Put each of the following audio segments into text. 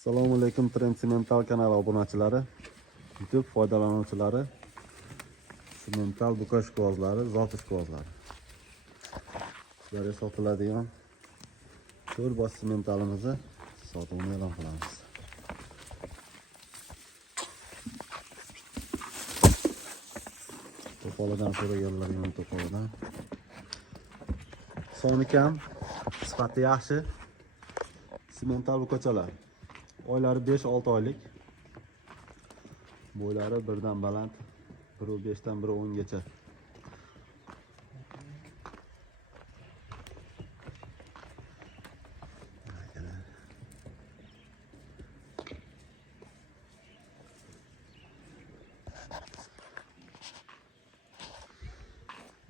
Assalomu alaykum Trensimental kanali obunachilari, YouTube foydalanuvchilari, simental bukash qog'ozlari, zotish qog'ozlari. Sizlarga sotiladigan 4 bosh simentalimizni sotuvini e'lon qilamiz. To'poladan so'raganlarga to'poladan. Soni kam, sifati yaxshi. Simental bukachalar. Oylari 5-6 oylik. Bo'ylari birdan baland, 1.5 dan 1.10 gacha.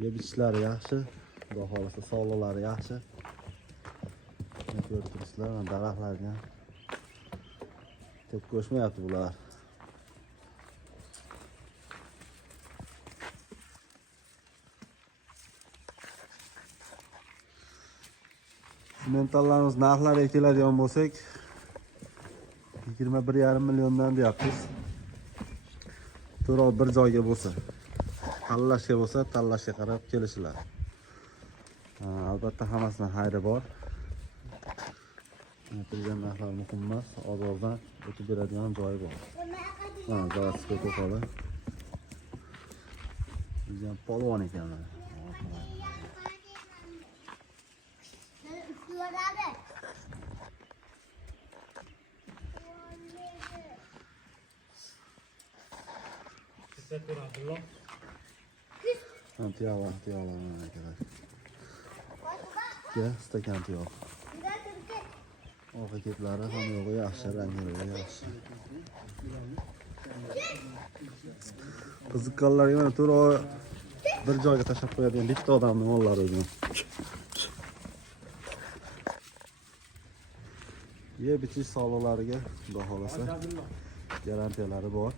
Yebichlari yaxshi, xudo xolasa sog'liqlari yaxshi. Ko'rib turibsizlar, daraxtlarga tep ko'shmayapti bular. Simentallarimiz narxlariga keladigan bo'lsak, 21,5 milliondan deyapmiz. To'rov bir joyga bo'lsa, tanlashga bo'lsa, tanlashga qarab kelishlar. Albatta hammasidan xayri bor. Aytilgan narxlar muhim emas, ozordan o'tib beradigan joyi bor. Zavodskiy to'poli. Biz ham polvon ekanlar. Antiyala ya, stakan tiyol. Orqa ketlari ham yo'g'i yaxshi, ranglari yaxshi. Qiziqqanlarga mana to'rov bir joyga tashlab qo'yadigan bitta odamning mollari o'zi. Yeb ichish sog'liqlariga xudo xolasa garantiyalari bor.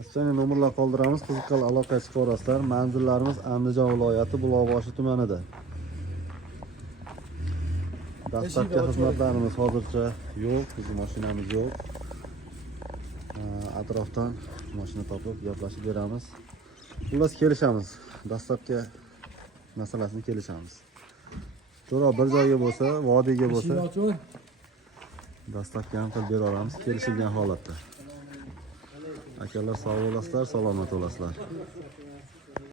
Asosiy nomerlar qoldiramiz, qiziqqan aloqa chiqarasizlar. Manzillarimiz Andijon viloyati Buloqboshi tumanida. Dastlabki xizmatlarimiz hozircha yo'q, bizning mashinamiz yo'q. Atrofdan mashina topib gaplashib beramiz. Xullas kelishamiz. Dastlabki masalasini kelishamiz. To'g'ri, bir joyga bo'lsa, vodiyga bo'lsa, dastlabki ham qilib bera olamiz, kelishilgan holatda. Akalar sog' bo'lasizlar, salomat bo'lasizlar.